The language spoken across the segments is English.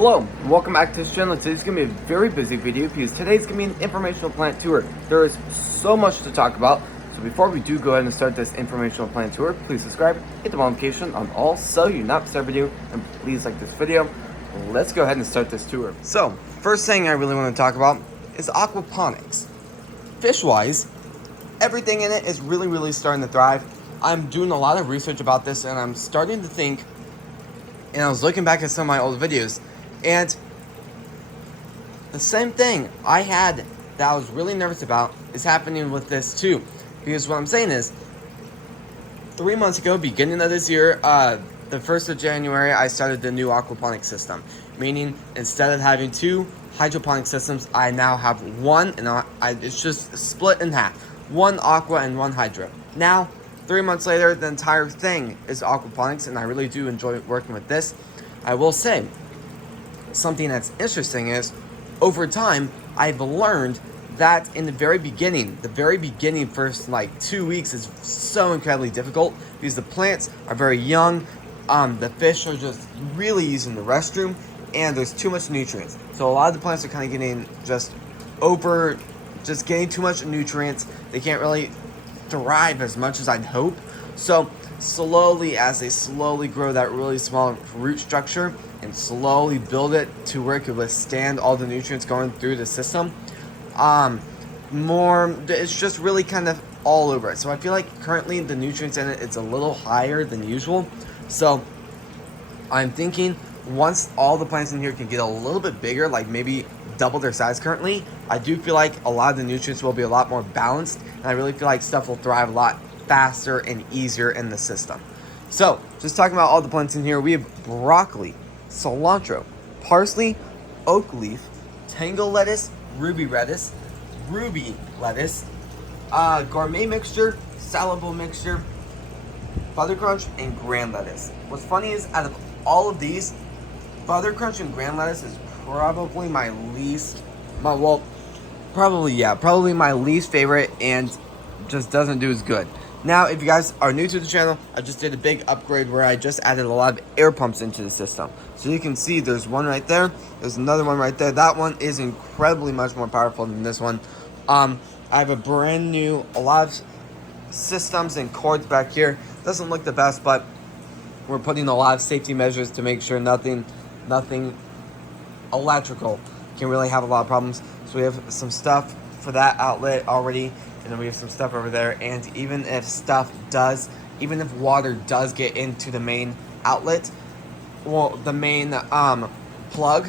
Hello, and welcome back to this channel. Today's going to be a very busy video because today's going to be an informational plant tour. There is so much to talk about, so before we do go ahead and start this informational plant tour, please subscribe, hit the bell notification on all so you not miss our video, and please like this video. Let's go ahead and start this tour. So, first thing I really want to talk about is aquaponics. Fish-wise, everything in it is really starting to thrive. I'm doing a lot of research about this, and I'm starting to think, and I was looking back at some of my old videos, and the same thing I had that I was really nervous about is happening with this too. Because what I'm saying is, 3 months ago, beginning of this year, the 1st of January, I started the new aquaponic system. Meaning, instead of having two hydroponic systems, I now have one, and it's just split in half. One aqua and one hydro. Now, 3 months later, the entire thing is aquaponics, and I really do enjoy working with this. I will say, something that's interesting is, over time, I've learned that in the very beginning, first like 2 weeks is so incredibly difficult because the plants are very young, the fish are just really using the restroom, and there's too much nutrients. So a lot of the plants are kind of getting getting too much nutrients. They can't really thrive as much as I'd hope. So slowly, as they slowly grow that really small root structure and slowly build it to where it could withstand all the nutrients going through the system, it's just really kind of all over it. So I feel like currently the nutrients in it's a little higher than usual. So I'm thinking once all the plants in here can get a little bit bigger, like maybe double their size currently, I do feel like a lot of the nutrients will be a lot more balanced, and I really feel like stuff will thrive a lot faster and easier in the system. So just talking about all the plants in here, we have broccoli, cilantro, parsley, oak leaf, tango lettuce, ruby lettuce, gourmet mixture, salable mixture, buttercrunch, and grand lettuce. What's funny is, out of all of these, buttercrunch and grand lettuce is probably my least favorite, and just doesn't do as good. Now, if you guys are new to the channel, I just did a big upgrade where I just added a lot of air pumps into the system. So you can see there's one right there. There's another one right there. That one is incredibly much more powerful than this one. I have a lot of systems and cords back here. Doesn't look the best, but we're putting a lot of safety measures to make sure nothing electrical can really have a lot of problems. So we have some stuff for that outlet already. And then we have some stuff over there, and even if water does get into the main outlet, the main plug,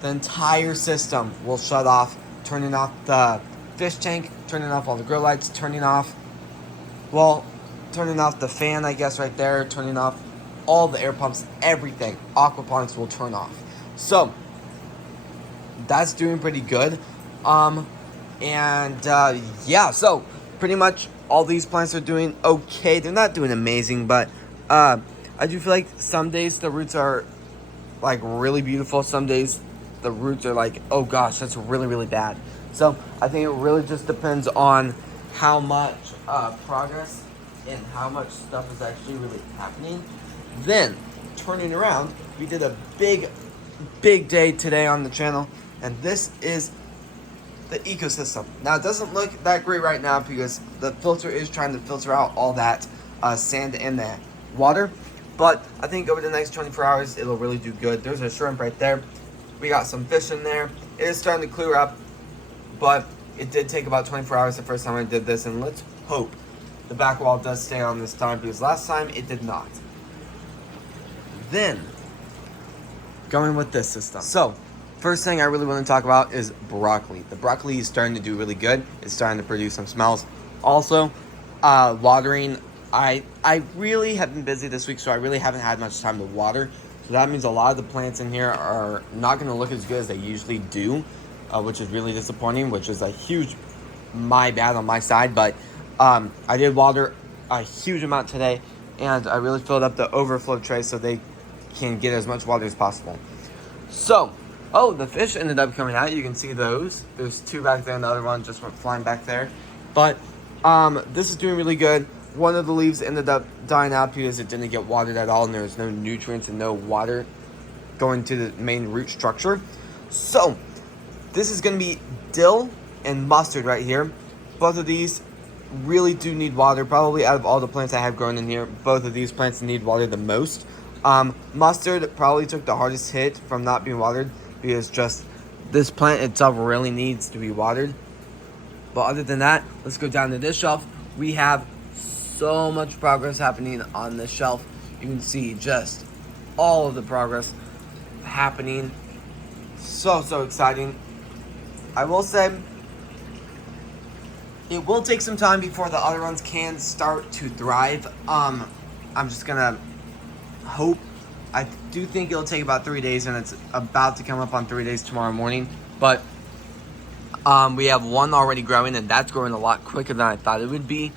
the entire system will shut off, turning off the fish tank, turning off all the grow lights, turning off the fan, I guess, right there, turning off all the air pumps, everything. Aquaponics will turn off. So that's doing pretty good. So pretty much all these plants are doing okay. They're not doing amazing, but I do feel like some days the roots are like really beautiful. Some days the roots are like, oh gosh, that's really bad. So I think it really just depends on how much progress and how much stuff is actually really happening. Then turning around, we did a big day today on the channel, and this is the ecosystem. Now, it doesn't look that great right now because the filter is trying to filter out all that sand and that water, but I think over the next 24 hours it'll really do good. There's a shrimp right there. We got some fish in there. It is starting to clear up, but it did take about 24 hours the first time I did this, and let's hope the back wall does stay on this time, because last time it did not. Then going with this system. So first thing I really want to talk about is broccoli. The broccoli is starting to do really good. It's starting to produce some smells. Also, watering. I really have been busy this week, so I really haven't had much time to water. So that means a lot of the plants in here are not going to look as good as they usually do, which is really disappointing, which is a huge bad on my side. But I did water a huge amount today, and I really filled up the overflow tray so they can get as much water as possible. So, the fish ended up coming out. You can see those. There's two back there, and the other one just went flying back there. But this is doing really good. One of the leaves ended up dying out because it didn't get watered at all, and there was no nutrients and no water going to the main root structure. So this is going to be dill and mustard right here. Both of these really do need water. Probably out of all the plants I have grown in here, both of these plants need water the most. Mustard probably took the hardest hit from not being watered because just this plant itself really needs to be watered. But other than that, let's go down to this shelf. We have so much progress happening on this shelf. You can see just all of the progress happening. So exciting. I will say it will take some time before the other ones can start to thrive. I'm just gonna hope. I do think it'll take about 3 days, and it's about to come up on 3 days tomorrow morning. But we have one already growing, and that's growing a lot quicker than I thought it would be.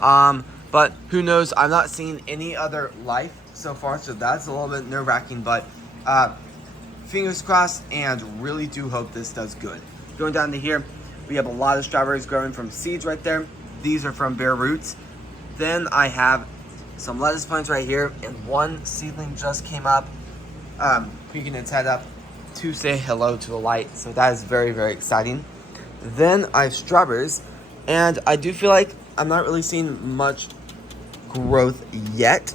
But who knows? I'm not seeing any other life so far, so that's a little bit nerve-wracking. But fingers crossed, and really do hope this does good. Going down to here, we have a lot of strawberries growing from seeds right there. These are from bare roots. Then I have some lettuce plants right here, and one seedling just came up, peeking its head up to say hello to the light. So that is very, very exciting. Then I have strawberries, and I do feel like I'm not really seeing much growth yet.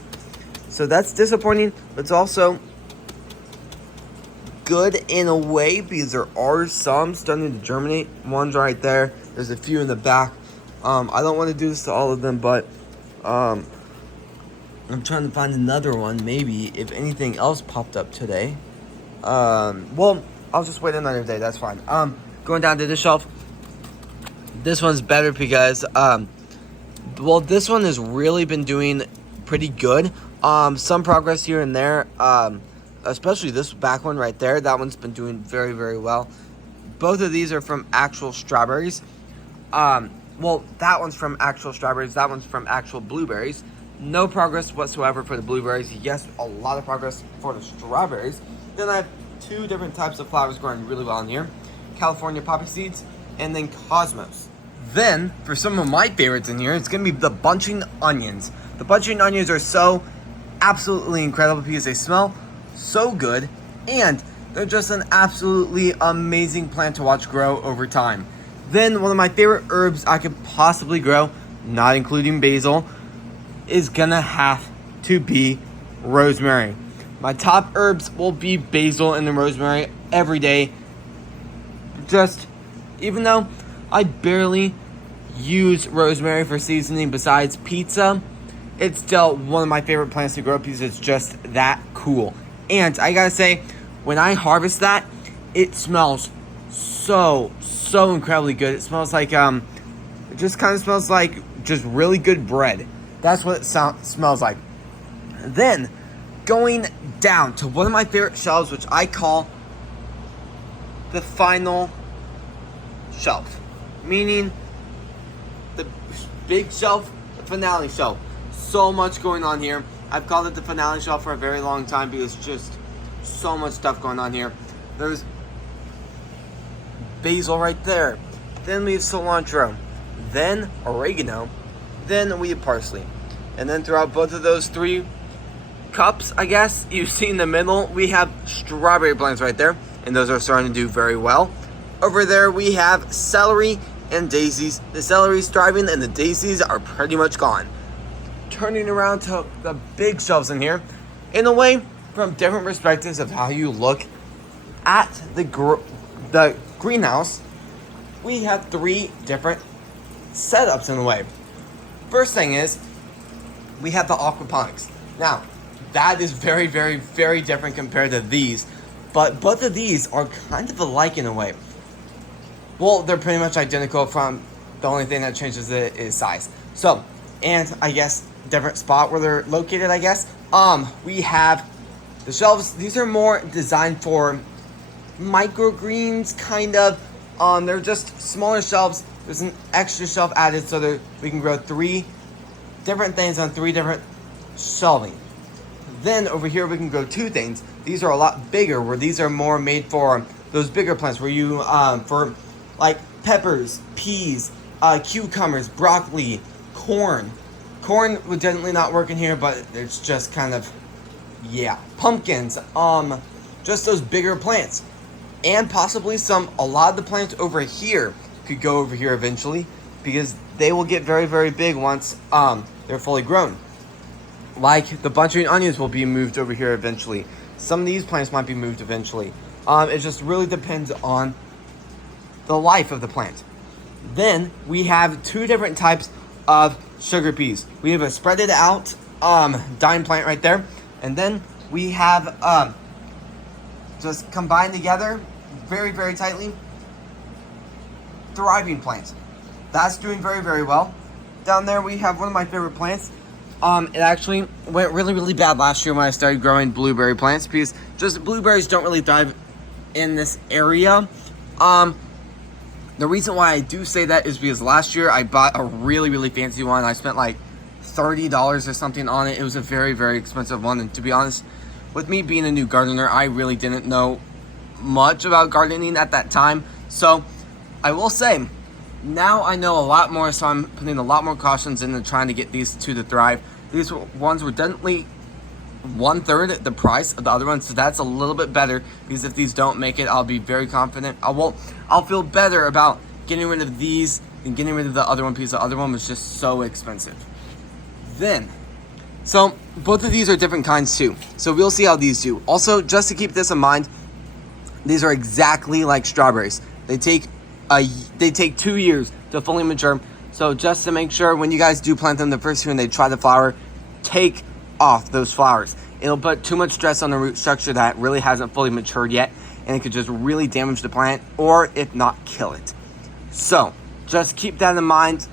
So that's disappointing, but it's also good in a way because there are some starting to germinate. One's right there. There's a few in the back. I don't want to do this to all of them, but I'm trying to find another one. Maybe if anything else popped up today. Well, I'll just wait another day. That's fine. Going down to this shelf. This one's better because well, this one has really been doing pretty good. Some progress here and there. Especially this back one right there. That one's been doing very, very well. Both of these are from actual strawberries. Well, that one's from actual strawberries. That one's from actual blueberries. No progress whatsoever for the blueberries. Yes, a lot of progress for the strawberries. Then I have two different types of flowers growing really well in here. California poppy seeds and then cosmos. Then, for some of my favorites in here, it's going to be the bunching onions. The bunching onions are so absolutely incredible because they smell so good, and they're just an absolutely amazing plant to watch grow over time. Then one of my favorite herbs I could possibly grow, not including basil, is gonna have to be rosemary. My top herbs will be basil and the rosemary every day. Just, even though I barely use rosemary for seasoning besides pizza, it's still one of my favorite plants to grow because it's just that cool. And I gotta say, when I harvest that, it smells so incredibly good. It smells like, it just kind of smells like just really good bread. That's what it smells like. Then, going down to one of my favorite shelves, which I call the final shelf. Meaning, the big shelf, the finale shelf. So much going on here. I've called it the finale shelf for a very long time because just so much stuff going on here. There's basil right there. Then we have cilantro. Then oregano. Then we have parsley. And then throughout both of those three cups, I guess, you see in the middle, we have strawberry plants right there. And those are starting to do very well. Over there we have celery and daisies. The celery's thriving and the daisies are pretty much gone. Turning around to the big shelves in here, in a way, from different perspectives of how you look at the greenhouse, we have three different setups in a way. First thing is, we have the aquaponics. Now, that is very, very, very different compared to these, but both of these are kind of alike in a way. Well, they're pretty much identical. From the only thing that changes it is size. So, and I guess different spot where they're located, I guess. We have the shelves. These are more designed for microgreens, kind of. They're just smaller shelves. There's an extra shelf added so that we can grow three different things on three different shelving. Then over here we can grow two things. These are a lot bigger, where these are more made for those bigger plants where you, for like peppers, peas, cucumbers, broccoli, corn. Corn would definitely not work in here, but it's just kind of, yeah. Pumpkins, just those bigger plants. And possibly a lot of the plants over here could go over here eventually, because they will get very, very big once they're fully grown. Like the bunching onions will be moved over here eventually. Some of these plants might be moved eventually. It just really depends on the life of the plant. Then we have two different types of sugar peas. We have a spread it out dime plant right there, and then we have just combined together very, very tightly thriving plants. That's doing very, very well. Down there we have one of my favorite plants. It actually went really, really bad last year when I started growing blueberry plants, because just blueberries don't really thrive in this area. The reason why I do say that is because last year I bought a really, really fancy one. I spent like $30 or something on it. It was a very, very expensive one. And to be honest, with me being a new gardener, I really didn't know much about gardening at that time. So I will say, now I know a lot more, so I'm putting a lot more cautions into trying to get these two to thrive. These ones were definitely 1/3 the price of the other ones, so that's a little bit better, because if these don't make it, I'll be very confident. I'll feel better about getting rid of these than getting rid of the other one, because the other one was just so expensive. So both of these are different kinds too, so we'll see how these do. Also, just to keep this in mind, these are exactly like strawberries. They take 2 years to fully mature. So just to make sure, when you guys do plant them the first year and they try to flower, take off those flowers. It'll put too much stress on the root structure that really hasn't fully matured yet, and it could just really damage the plant, or if not, kill it. So just keep that in mind.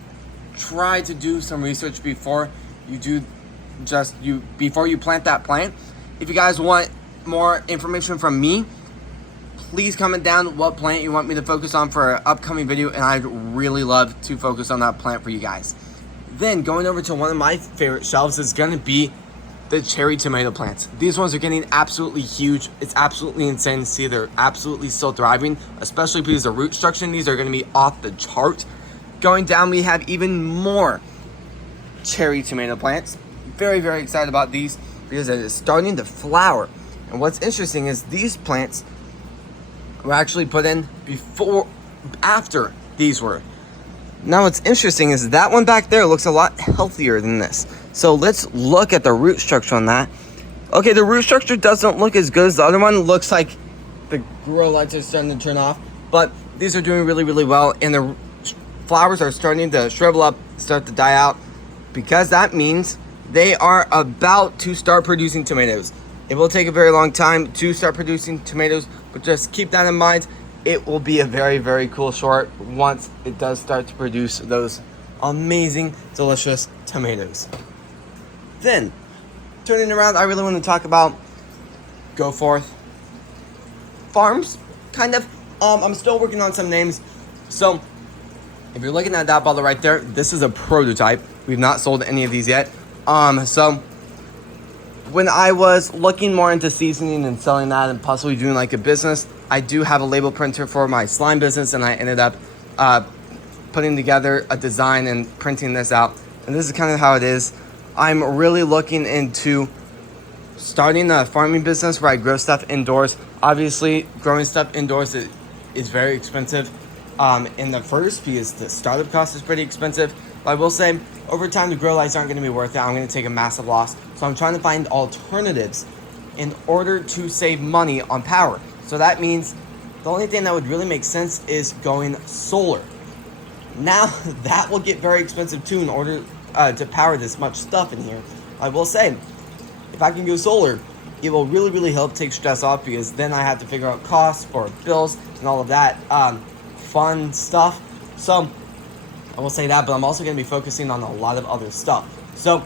Try to do some research before you plant that plant. If you guys want more information from me, please comment down what plant you want me to focus on for an upcoming video, and I'd really love to focus on that plant for you guys. Then going over to one of my favorite shelves is going to be the cherry tomato plants. These ones are getting absolutely huge. It's absolutely insane to see. They're absolutely still thriving, especially because the root structure in these are going to be off the chart. Going down, we have even more cherry tomato plants. Very, very excited about these because it is starting to flower. And what's interesting is these plants were actually put in after these were. Now what's interesting is that one back there looks a lot healthier than this. So let's look at the root structure on that. Okay, the root structure doesn't look as good as the other one. It looks like the grow lights are starting to turn off, but these are doing really, really well, and the flowers are starting to shrivel up, start to die out, because that means they are about to start producing tomatoes. It will take a very long time to start producing tomatoes, but just keep that in mind. It will be a very, very cool short once it does start to produce those amazing, delicious tomatoes. Then, turning around, I really want to talk about Go Forth Farms, kind of. I'm still working on some names. So, if you're looking at that bottle right there, this is a prototype. We've not sold any of these yet. So when I was looking more into seasoning and selling that and possibly doing like a business, I do have a label printer for my slime business, and I ended up putting together a design and printing this out. And this is kind of how it is. I'm really looking into starting a farming business where I grow stuff indoors. Obviously, growing stuff indoors is very expensive in the first, because the startup cost is pretty expensive. But I will say, over time, the grow lights aren't going to be worth it. I'm going to take a massive loss. So I'm trying to find alternatives in order to save money on power. So that means the only thing that would really make sense is going solar. Now, that will get very expensive too in order to power this much stuff in here. I will say, if I can go solar, it will really, really help take stress off, because then I have to figure out costs for bills and all of that fun stuff. So I will say that, but I'm also going to be focusing on a lot of other stuff. So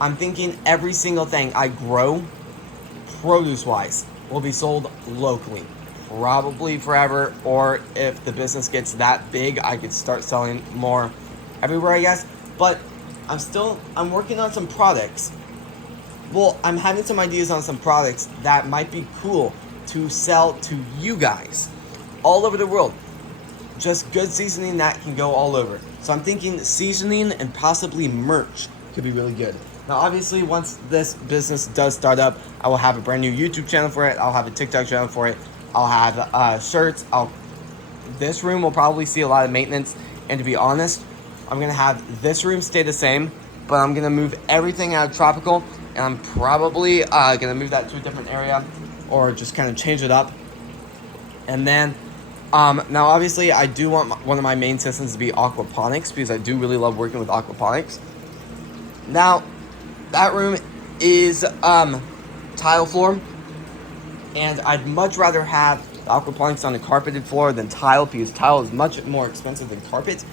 I'm thinking every single thing I grow, produce-wise, will be sold locally, probably forever, or if the business gets that big, I could start selling more everywhere, I guess. But I'm working on some products. Well, I'm having some ideas on some products that might be cool to sell to you guys all over the world. Just good seasoning that can go all over. So I'm thinking seasoning and possibly merch could be really good. Now, obviously, once this business does start up, I will have a brand new YouTube channel for it. I'll have a TikTok channel for it. I'll have shirts. This room will probably see a lot of maintenance. And to be honest, I'm going to have this room stay the same, but I'm going to move everything out of tropical, and I'm probably going to move that to a different area or just kind of change it up. And then, now obviously, I do want one of my main systems to be aquaponics because I do really love working with aquaponics. Now, that room is tile floor, and I'd much rather have the aquaponics on the carpeted floor than tile because tile is much more expensive than carpet.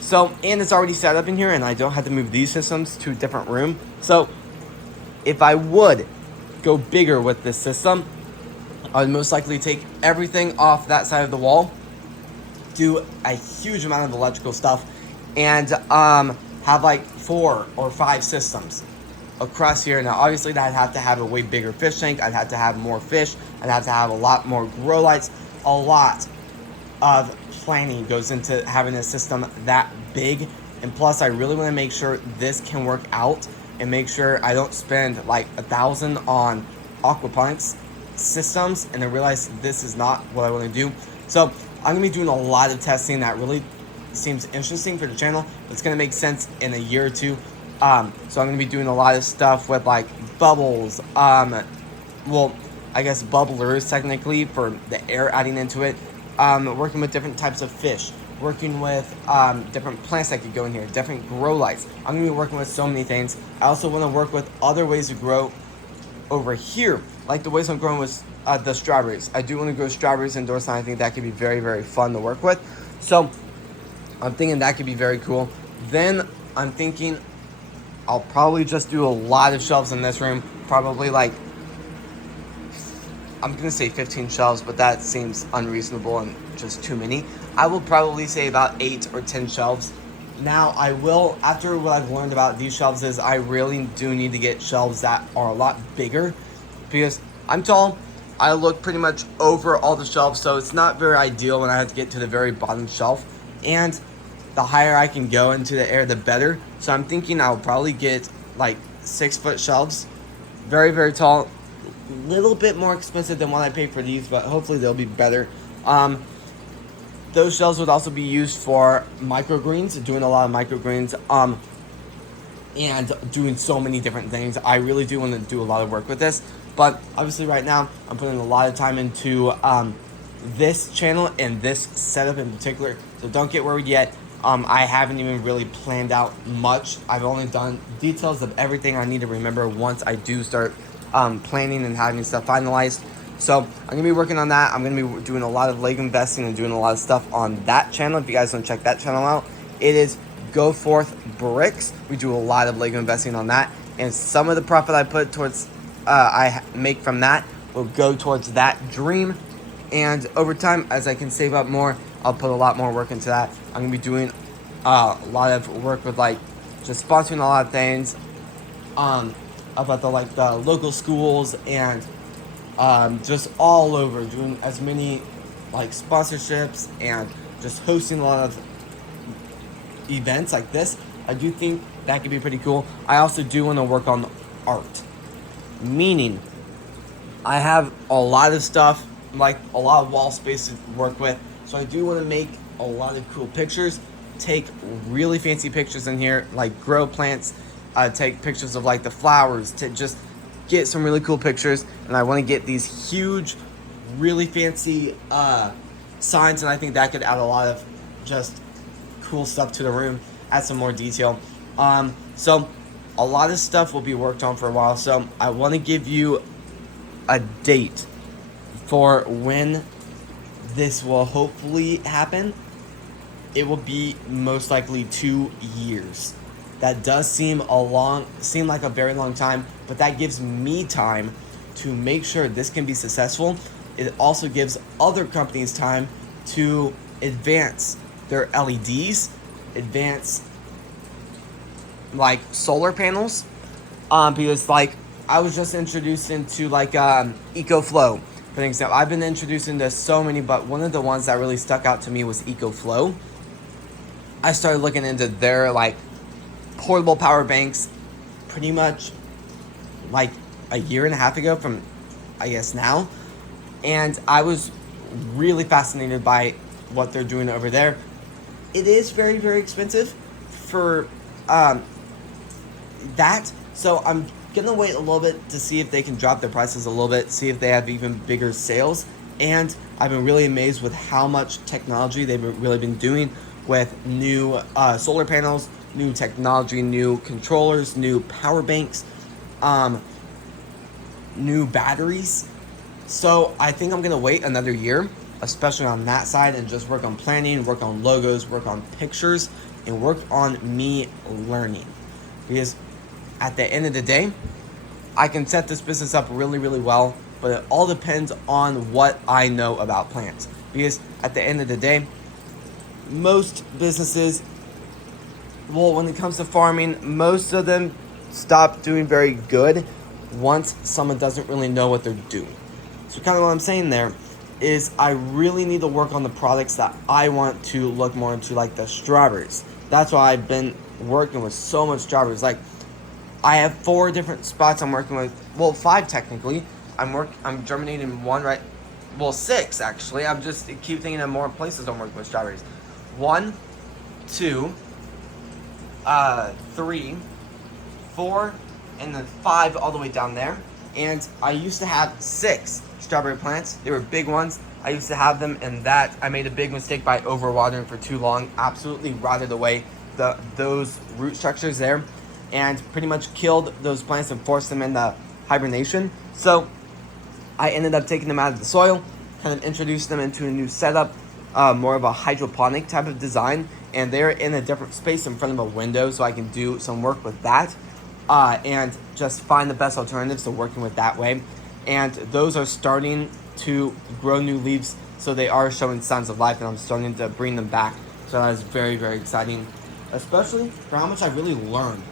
So, and it's already set up in here, and I don't have to move these systems to a different room. So, if I would go bigger with this system, I would most likely take everything off that side of the wall, do a huge amount of electrical stuff, and have like 4 or 5 systems across here. Now, obviously, I'd have to have a way bigger fish tank. I'd have to have more fish. I'd have to have a lot more grow lights. A lot of planning goes into having a system that big. And plus, I really want to make sure this can work out and make sure I don't spend like $1,000 on aquaponics systems and then realize this is not what I want to do. So I'm going to be doing a lot of testing that really seems interesting for the channel. It's going to make sense in a year or two. So I'm going to be doing a lot of stuff with like bubbles. Well, I guess bubblers technically for the air adding into it. Working with different types of fish. Working with different plants that could go in here. Different grow lights. I'm going to be working with so many things. I also want to work with other ways to grow over here. Like the ways I'm growing with the strawberries. I do want to grow strawberries indoors, and I think that could be very, very fun to work with. So I'm thinking that could be very cool. Then I'm thinking I'll probably just do a lot of shelves in this room. Probably like, I'm going to say 15 shelves, but that seems unreasonable and just too many. I will probably say about 8 or 10 shelves. Now, I will, after what I've learned about these shelves is I really do need to get shelves that are a lot bigger because I'm tall. I look pretty much over all the shelves, so it's not very ideal when I have to get to the very bottom shelf. And the higher I can go into the air, the better. So I'm thinking I'll probably get like 6-foot shelves. Very, very tall. Little bit more expensive than what I paid for these, but hopefully they'll be better. Those shelves would also be used for microgreens, doing a lot of microgreens, and doing so many different things. I really do want to do a lot of work with this, but obviously right now I'm putting a lot of time into this channel and this setup in particular, so don't get worried yet. I haven't even really planned out much. I've only done details of everything I need to remember once I do start planning and having stuff finalized. So I'm going to be working on that. I'm going to be doing a lot of Lego investing and doing a lot of stuff on that channel. If you guys want to check that channel out, it is Go Forth Bricks. We do a lot of Lego investing on that. And some of the profit I put towards, I make from that will go towards that dream. And over time, as I can save up more, I'll put a lot more work into that. I'm going to be doing a lot of work with like just sponsoring a lot of things about the local schools and just all over, doing as many like sponsorships and just hosting a lot of events like this. I do think that could be pretty cool. I also do want to work on art, meaning I have a lot of stuff, like a lot of wall space to work with, so I do want to make a lot of cool pictures, take really fancy pictures in here, like grow plants, take pictures of like the flowers, to just get some really cool pictures. And I want to get these huge, really fancy signs, and I think that could add a lot of just cool stuff to the room, add some more detail. So a lot of stuff will be worked on for a while, so I want to give you a date for when this will hopefully happen. It will be most likely 2 years. That does seem like a very long time, but that gives me time to make sure this can be successful. It also gives other companies time to advance their LEDs, advance like solar panels, because like I was just introduced into like EcoFlow. For example, I've been introduced into so many, but one of the ones that really stuck out to me was EcoFlow. I started looking into their like portable power banks, pretty much like a year and a half ago from, I guess, now. And I was really fascinated by what they're doing over there. It is very, very expensive for that. So I'm gonna wait a little bit to see if they can drop their prices a little bit, see if they have even bigger sales. And I've been really amazed with how much technology they've really been doing with new solar panels, new technology, new controllers, new power banks, new batteries. So I think I'm gonna wait another year, especially on that side, and just work on planning, work on logos, work on pictures, and work on me learning. Because at the end of the day, I can set this business up really, really well, but it all depends on what I know about plants. Because at the end of the day, most businesses, well, when it comes to farming, most of them stop doing very good once someone doesn't really know what they're doing. So kind of what I'm saying there is I really need to work on the products that I want to look more into, like the strawberries. That's why I've been working with so much strawberries. Like, I have 4 different spots I'm working with. Well, 5 technically. I'm germinating 1 right. Well, 6 actually. I'm just keep thinking of more places I'm working with strawberries. 1, 2, 3, 4, and then 5 all the way down there. And I used to have 6 strawberry plants. They were big ones. I used to have them, and that I made a big mistake by overwatering for too long. Absolutely rotted away those root structures there, and pretty much killed those plants and forced them into hibernation. So I ended up taking them out of the soil, kind of introduced them into a new setup, more of a hydroponic type of design, and they're in a different space in front of a window, so I can do some work with that, and just find the best alternatives to working with that way. And those are starting to grow new leaves, so they are showing signs of life, and I'm starting to bring them back. So that is very, very exciting, especially for how much I really learned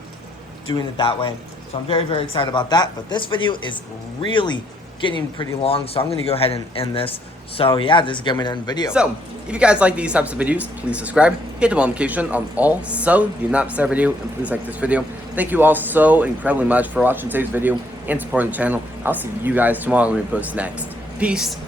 doing it that way. So I'm very, very excited about that. But this video is really getting pretty long, so I'm going to go ahead and end this. So yeah, this is going to be the end video. So, if you guys like these types of videos, please subscribe, hit the bell notification on all so you do not miss a video, and please like this video. Thank you all so incredibly much for watching today's video and supporting the channel. I'll see you guys tomorrow when we post next. Peace.